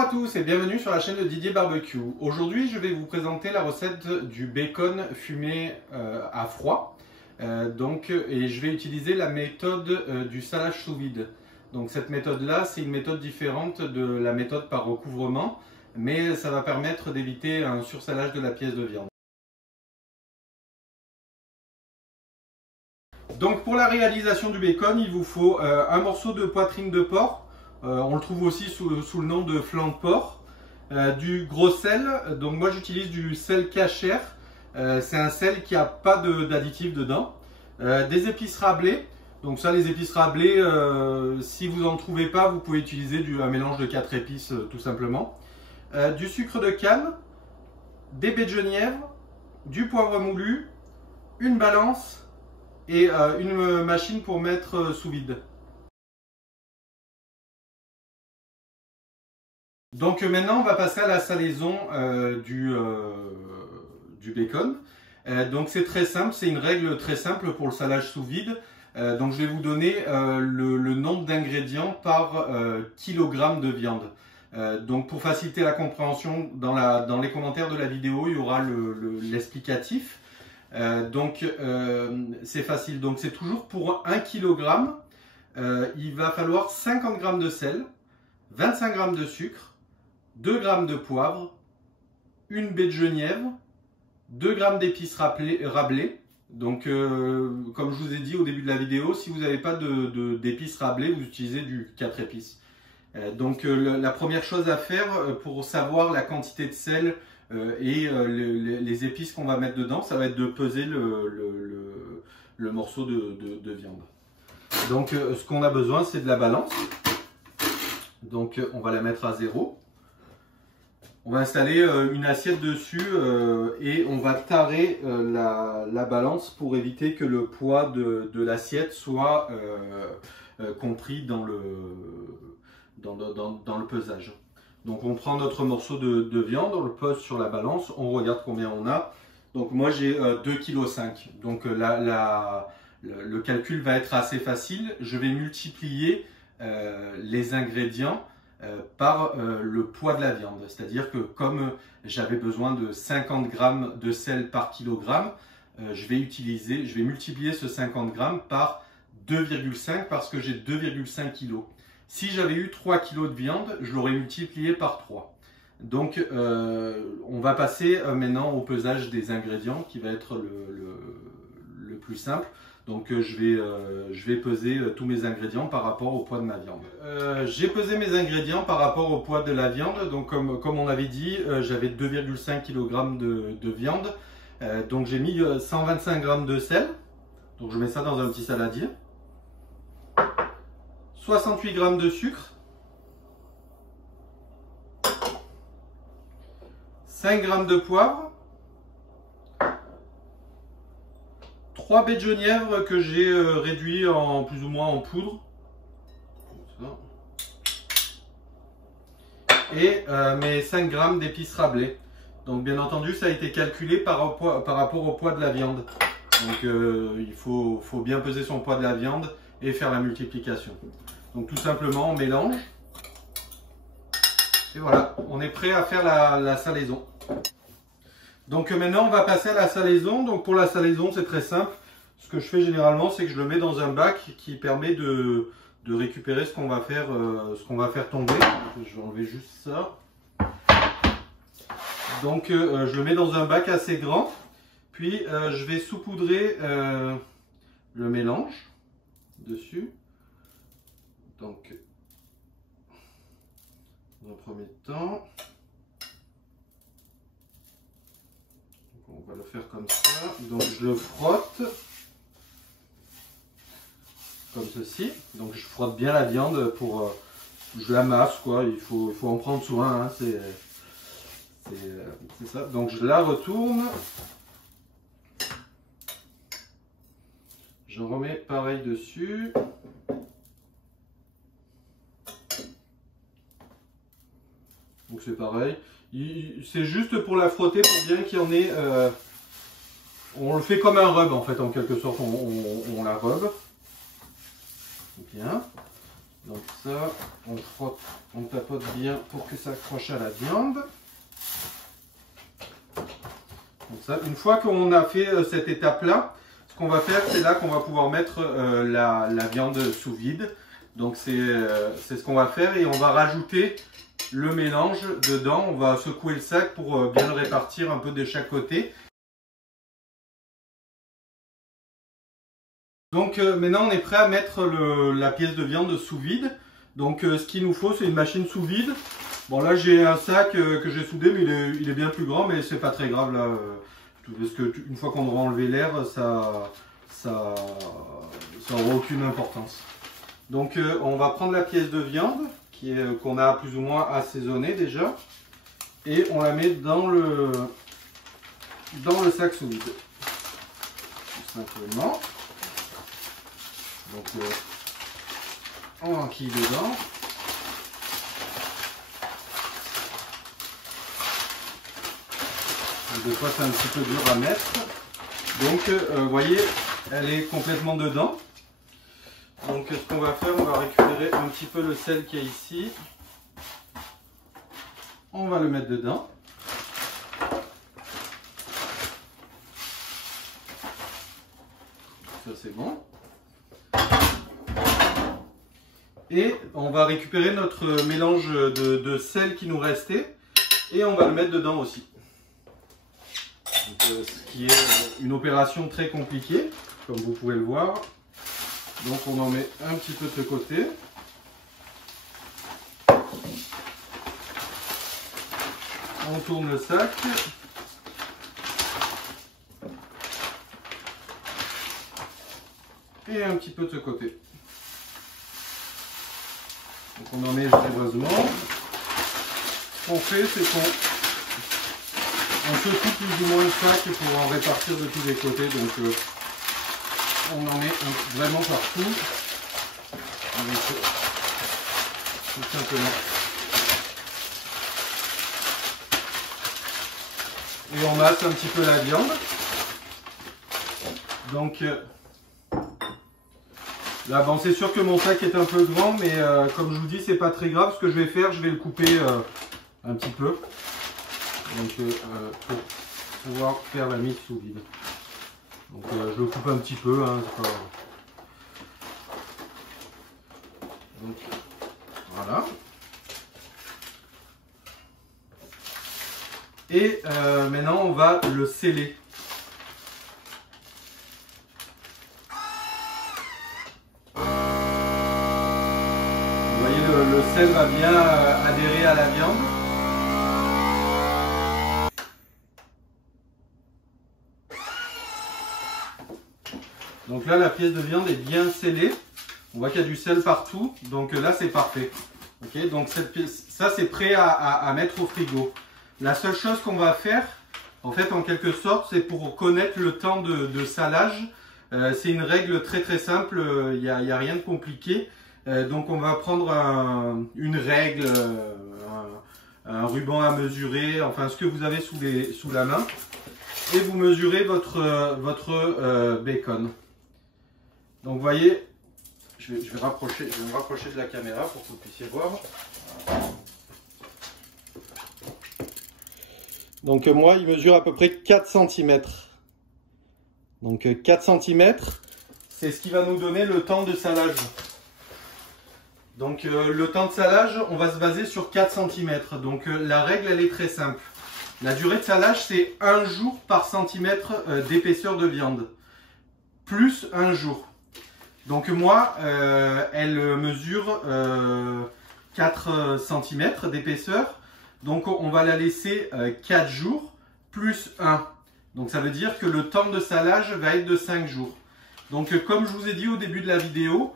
à tous et bienvenue sur la chaîne de Didier Barbecue. Aujourd'hui, je vais vous présenter la recette du bacon fumé à froid. Et je vais utiliser la méthode du salage sous vide. Donc cette méthode-là, c'est une méthode différente de la méthode par recouvrement, mais ça va permettre d'éviter un sursalage de la pièce de viande. Donc pour la réalisation du bacon, il vous faut un morceau de poitrine de porc. On le trouve aussi sous le nom de flanc de porc. Du gros sel, donc moi j'utilise du sel cachère. C'est un sel qui n'a pas d'additif dedans. Des épices rablées. Donc ça, les épices rablées, si vous n'en trouvez pas, vous pouvez utiliser un mélange de 4 épices tout simplement. Du sucre de canne, des baies de genièvre, du poivre moulu, une balance et une machine pour mettre sous vide. Donc maintenant on va passer à la salaison du bacon. Donc c'est très simple, c'est une règle très simple pour le salage sous vide. Donc je vais vous donner le nombre d'ingrédients par kilogramme de viande. Donc pour faciliter la compréhension, dans les commentaires de la vidéo, il y aura l'explicatif. C'est facile, donc c'est toujours pour 1 kg, il va falloir 50 g de sel, 25 g de sucre, 2 g de poivre, une baie de genièvre, 2 g d'épices rablées. Donc comme je vous ai dit au début de la vidéo, si vous n'avez pas d'épices rablées, vous utilisez du 4 épices. La première chose à faire pour savoir la quantité de sel et les épices qu'on va mettre dedans, ça va être de peser le morceau de viande. Donc ce qu'on a besoin, c'est de la balance. Donc on va la mettre à 0. On va installer une assiette dessus et on va tarer la balance pour éviter que le poids de l'assiette soit compris dans le pesage. Donc on prend notre morceau de viande, on le pose sur la balance, on regarde combien on a. Donc moi j'ai 2,5 kg. Donc le calcul va être assez facile. Je vais multiplier les ingrédients par le poids de la viande. C'est-à-dire que comme j'avais besoin de 50 g de sel par kilogramme, je vais multiplier ce 50 g par 2,5 parce que j'ai 2,5 kg. Si j'avais eu 3 kg de viande, je l'aurais multiplié par 3. Donc on va passer maintenant au pesage des ingrédients qui va être le plus simple. Donc je vais peser tous mes ingrédients par rapport au poids de ma viande. J'ai pesé mes ingrédients par rapport au poids de la viande. Donc comme on avait dit, j'avais 2,5 kg de viande. Donc j'ai mis 125 g de sel. Donc je mets ça dans un petit saladier. 68 g de sucre. 5 g de poivre. 3 baies de genièvre que j'ai réduit en plus ou moins en poudre. Et mes 5 g d'épices rablées. Donc bien entendu ça a été calculé par rapport au poids de la viande. Donc il faut bien peser son poids de la viande et faire la multiplication. Donc tout simplement on mélange. Et voilà, on est prêt à faire la salaison. Donc maintenant on va passer à la salaison. Donc pour la salaison c'est très simple. Ce que je fais généralement c'est que je le mets dans un bac qui permet de récupérer ce qu'on va faire tomber. Je vais enlever juste ça. Donc je le mets dans un bac assez grand. Puis je vais saupoudrer le mélange dessus. Donc dans un premier temps. On va le faire comme ça. Donc je le frotte comme ceci. Donc je frotte bien la viande pour je la masse quoi. Il faut en prendre soin. Hein. C'est ça. Donc je la retourne. Je remets pareil dessus. Donc c'est pareil. C'est juste pour la frotter pour bien qu'il y en ait. On le fait comme un rub en fait, en quelque sorte. On la rub. Bien. Donc ça, on frotte, on tapote bien pour que ça accroche à la viande. Donc ça, une fois qu'on a fait cette étape-là, ce qu'on va faire, c'est là qu'on va pouvoir mettre la viande sous vide. Donc c'est ce qu'on va faire et on va rajouter le mélange dedans. On va secouer le sac pour bien le répartir un peu de chaque côté. Donc maintenant on est prêt à mettre la pièce de viande sous vide. Donc ce qu'il nous faut, c'est une machine sous vide. Bon là j'ai un sac que j'ai soudé, mais il est bien plus grand, mais c'est pas très grave là. Parce que une fois qu'on aura enlevé l'air, ça aura aucune importance. Donc on va prendre la pièce de viande qu'on a plus ou moins assaisonnée déjà. Et on la met dans le sac sous vide. Tout simplement. Donc on enquille dedans. Des fois c'est un petit peu dur à mettre. Donc vous voyez, elle est complètement dedans. Donc ce qu'on va faire, on va récupérer un petit peu le sel qu'il y a ici. On va le mettre dedans. Ça c'est bon. Et on va récupérer notre mélange de sel qui nous restait et on va le mettre dedans aussi. Donc, ce qui est une opération très compliquée, comme vous pouvez le voir. Donc on en met un petit peu de ce côté. On tourne le sac. Et un petit peu de ce côté. Donc on en met généreusement. Ce qu'on fait, c'est qu'on secoue plus ou moins le sac pour en répartir de tous les côtés. Donc on en met vraiment partout. Tout simplement. Et on masse un petit peu la viande. Donc là, bon, c'est sûr que mon sac est un peu grand, mais comme je vous dis, c'est pas très grave. Ce que je vais faire, je vais le couper un petit peu. Donc, pour pouvoir faire la mise sous vide. Donc, je le coupe un petit peu. Hein, donc, voilà. Et maintenant, on va le sceller. Vous voyez, le sel va bien adhérer à la viande. Donc là, la pièce de viande est bien scellée. On voit qu'il y a du sel partout. Donc là, c'est parfait. Okay, donc cette pièce, ça, c'est prêt à mettre au frigo. La seule chose qu'on va faire, en fait, en quelque sorte, c'est pour connaître le temps de salage. C'est une règle très très simple. Il n'y a rien de compliqué. Donc on va prendre une règle, un ruban à mesurer, enfin ce que vous avez sous la main, et vous mesurez votre bacon. Donc vous voyez, je vais me rapprocher de la caméra pour que vous puissiez voir. Donc moi il mesure à peu près 4 cm. Donc 4 cm, c'est ce qui va nous donner le temps de salage. Donc le temps de salage, on va se baser sur 4 cm. Donc la règle, elle est très simple. La durée de salage, c'est 1 jour par centimètre d'épaisseur de viande. Plus 1 jour. Donc moi, elle mesure 4 cm d'épaisseur. Donc on va la laisser 4 jours plus 1. Donc ça veut dire que le temps de salage va être de 5 jours. Donc comme je vous ai dit au début de la vidéo,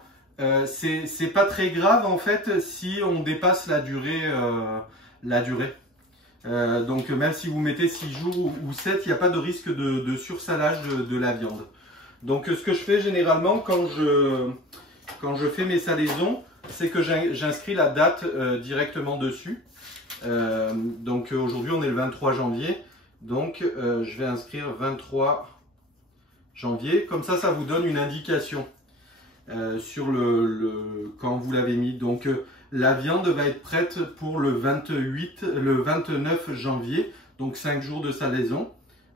c'est pas très grave en fait si on dépasse la durée. Donc même si vous mettez 6 jours ou 7, il n'y a pas de risque de sursalage de la viande. Donc ce que je fais généralement quand je fais mes salaisons, c'est que j'inscris la date directement dessus. Donc aujourd'hui on est le 23 janvier, donc je vais inscrire 23 janvier, comme ça vous donne une indication. sur quand vous l'avez mis. Donc la viande va être prête pour le 29 janvier, donc 5 jours de salaison.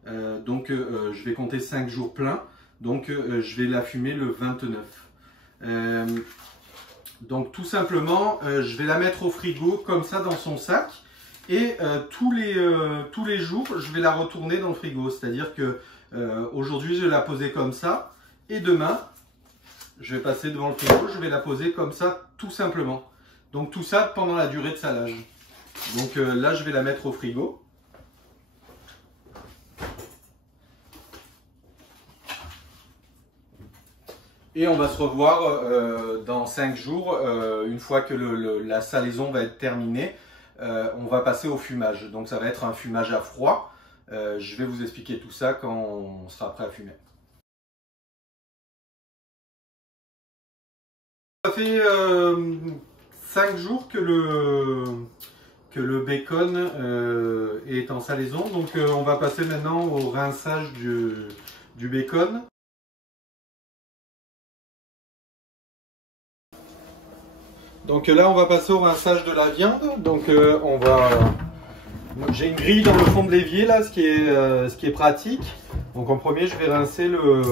Je vais compter 5 jours pleins, donc je vais la fumer le 29. Donc tout simplement, je vais la mettre au frigo comme ça dans son sac. Et tous les jours, je vais la retourner dans le frigo. C'est-à-dire que aujourd'hui, je vais la poser comme ça. Et demain, je vais passer devant le frigo, je vais la poser comme ça, tout simplement. Donc tout ça pendant la durée de salage. Donc là, je vais la mettre au frigo. Et on va se revoir dans 5 jours, une fois que la salaison va être terminée. On va passer au fumage. Donc ça va être un fumage à froid. Je vais vous expliquer tout ça quand on sera prêt à fumer. Ça fait 5 jours que le bacon est en salaison. Donc on va passer maintenant au rinçage du bacon. Donc là, on va passer au rinçage de la viande. Donc j'ai une grille dans le fond de l'évier là, ce qui est pratique. Donc en premier, je vais rincer le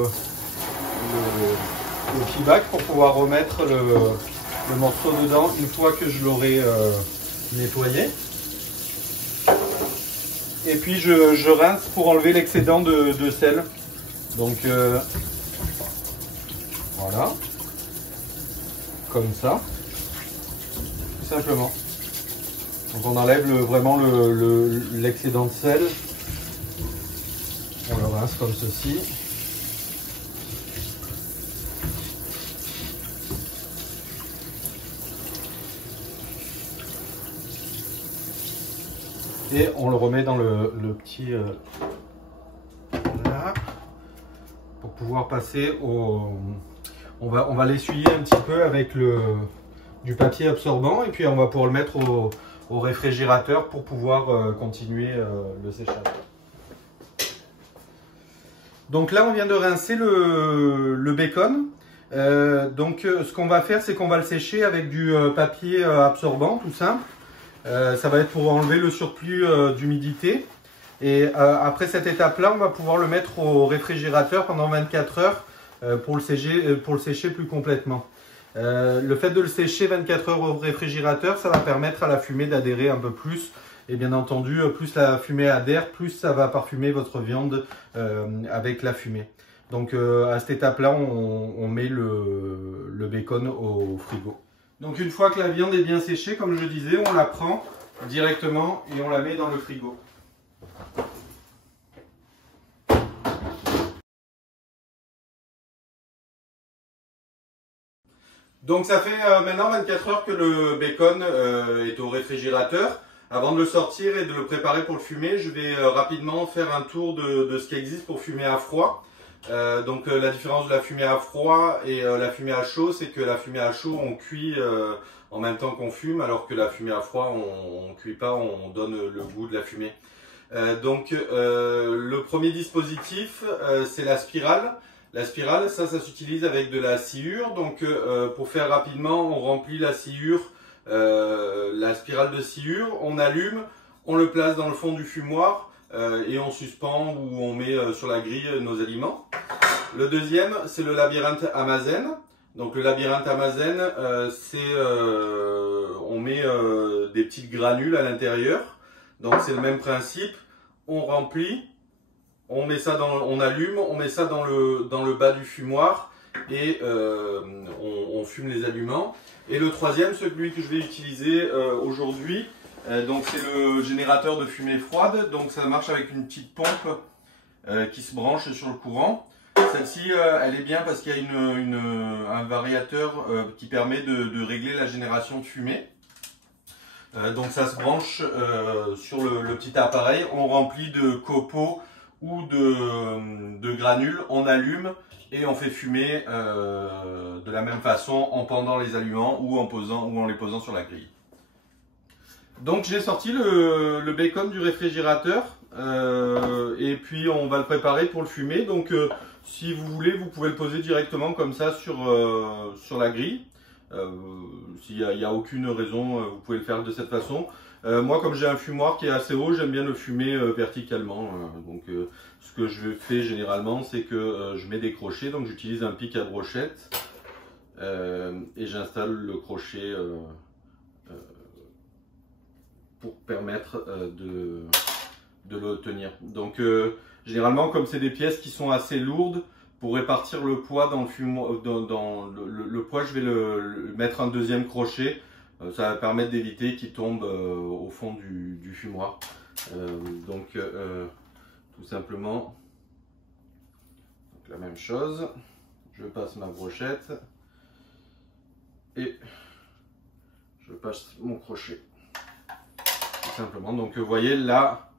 petit bac pour pouvoir remettre le morceau dedans une fois que je l'aurai nettoyé. Et puis je rince pour enlever l'excédent de sel. Donc voilà, comme ça. Simplement. Donc on enlève vraiment l'excédent de sel. On le rince comme ceci. Et on le remet dans le petit là, pour pouvoir passer au... On va l'essuyer un petit peu avec du papier absorbant et puis on va pouvoir le mettre au réfrigérateur pour pouvoir continuer le séchage. Donc là on vient de rincer le bacon. Ce qu'on va faire, c'est qu'on va le sécher avec du papier absorbant tout simple. Ça va être pour enlever le surplus d'humidité. Et après cette étape-là, on va pouvoir le mettre au réfrigérateur pendant 24 heures pour le sécher plus complètement. Le fait de le sécher 24 heures au réfrigérateur, ça va permettre à la fumée d'adhérer un peu plus. Et bien entendu, plus la fumée adhère, plus ça va parfumer votre viande avec la fumée. Donc à cette étape-là, on met le bacon au frigo. Donc une fois que la viande est bien séchée, comme je disais, on la prend directement et on la met dans le frigo. Donc ça fait maintenant 24 heures que le bacon est au réfrigérateur. Avant de le sortir et de le préparer pour le fumer, je vais rapidement faire un tour de ce qui existe pour fumer à froid. La différence de la fumée à froid et la fumée à chaud, c'est que la fumée à chaud, on cuit en même temps qu'on fume, alors que la fumée à froid, on ne cuit pas, on donne le goût de la fumée. Le premier dispositif, c'est la spirale. La spirale, ça s'utilise avec de la sciure. Donc, pour faire rapidement, on remplit la sciure, la spirale de sciure, on allume, on le place dans le fond du fumoir et on suspend ou on met sur la grille nos aliments. Le deuxième, c'est le labyrinthe Amazen. Donc, le labyrinthe Amazen, on met des petites granules à l'intérieur. Donc, c'est le même principe. On remplit. On met ça on allume, on met ça dans le bas du fumoir et on fume les aliments. Et le troisième, celui que je vais utiliser aujourd'hui, c'est le générateur de fumée froide. Donc ça marche avec une petite pompe qui se branche sur le courant. Celle-ci, elle est bien parce qu'il y a un variateur qui permet de régler la génération de fumée. Donc ça se branche sur le petit appareil. On remplit de copeaux ou de granules, on allume et on fait fumer de la même façon en pendant les aliments ou en les posant sur la grille. Donc j'ai sorti le bacon du réfrigérateur et puis on va le préparer pour le fumer. Donc Si vous voulez, vous pouvez le poser directement comme ça sur la grille. S'il n'y a aucune raison, vous pouvez le faire de cette façon. Moi, comme j'ai un fumoir qui est assez haut, j'aime bien le fumer verticalement. Donc, ce que je fais généralement, c'est que je mets des crochets. Donc, j'utilise un pic à brochette et j'installe le crochet pour permettre de le tenir. Donc, généralement, comme c'est des pièces qui sont assez lourdes, pour répartir le poids dans le fumoir, le poids, je vais le mettre un deuxième crochet. Ça va permettre d'éviter qu'il tombe au fond du fumoir. Tout simplement, donc, la même chose. Je passe ma brochette et je passe mon crochet. Tout simplement. Donc, vous voyez là,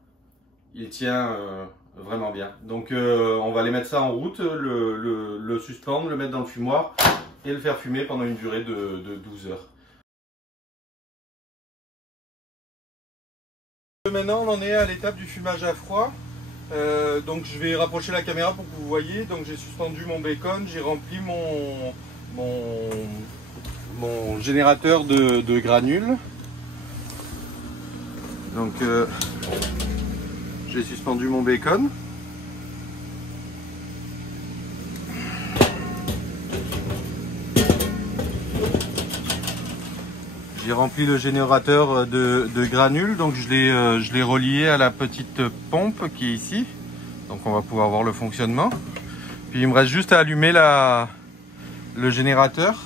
il tient vraiment bien. Donc, on va aller mettre ça en route, le suspendre, le mettre dans le fumoir et le faire fumer pendant une durée de 12 heures. Maintenant, on en est à l'étape du fumage à froid. Donc, je vais rapprocher la caméra pour que vous voyez. Donc, j'ai suspendu mon bacon, j'ai rempli mon générateur de granules. Donc, j'ai suspendu mon bacon. J'ai rempli le générateur de granules, donc je l'ai relié à la petite pompe qui est ici. Donc on va pouvoir voir le fonctionnement. Puis il me reste juste à allumer le générateur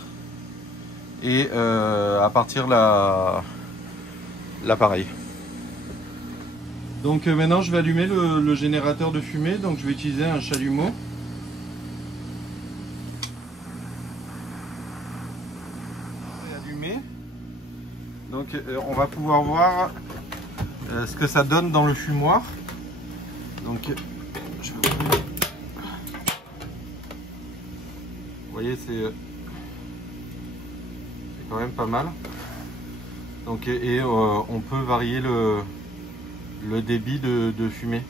et à partir l'appareil. Donc maintenant je vais allumer le générateur de fumée, donc je vais utiliser un chalumeau. Allumé. Donc on va pouvoir voir ce que ça donne dans le fumoir. Donc je vais ouvrir. Vous voyez, c'est quand même pas mal. Donc on peut varier le débit de fumée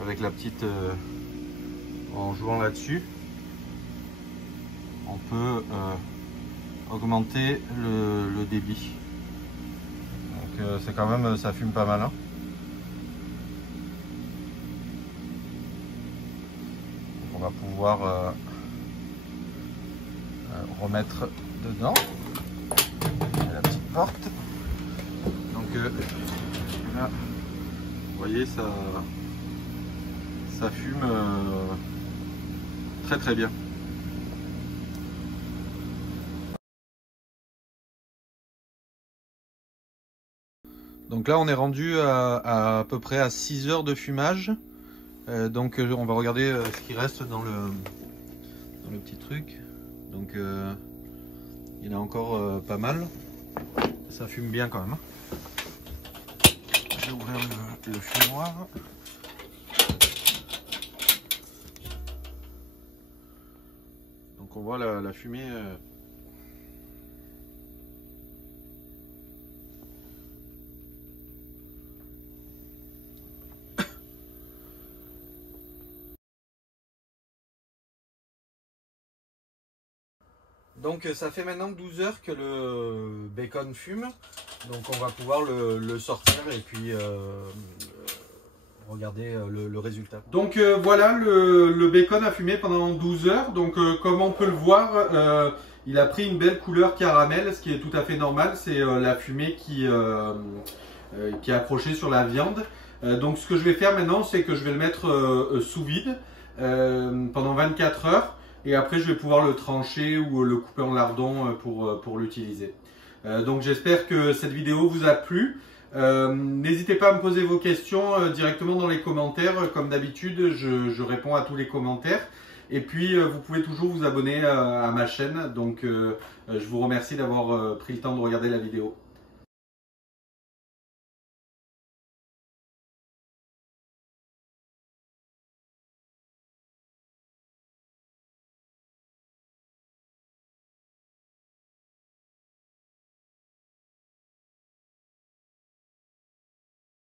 avec la petite en jouant là-dessus. On peut augmenter le débit. Donc c'est quand même, ça fume pas mal. Hein. On va pouvoir remettre dedans la petite porte. Donc là, vous voyez, ça fume très très bien. Donc là on est rendu à peu près à 6 heures de fumage. Donc on va regarder ce qui reste dans le petit truc. Donc il y en a encore pas mal. Ça fume bien quand même. Je vais ouvrir le fumoir. Donc on voit la fumée. Donc ça fait maintenant 12 heures que le bacon fume, donc on va pouvoir le sortir et puis regarder le résultat. Donc voilà, le bacon a fumé pendant 12 heures, donc comme on peut le voir, il a pris une belle couleur caramel, ce qui est tout à fait normal, c'est la fumée qui est accrochée sur la viande. Donc ce que je vais faire maintenant, c'est que je vais le mettre sous vide pendant 24 heures. Et après, je vais pouvoir le trancher ou le couper en lardons pour l'utiliser. Donc j'espère que cette vidéo vous a plu. N'hésitez pas à me poser vos questions directement dans les commentaires. Comme d'habitude, je réponds à tous les commentaires. Et puis, vous pouvez toujours vous abonner à ma chaîne. Donc, je vous remercie d'avoir pris le temps de regarder la vidéo.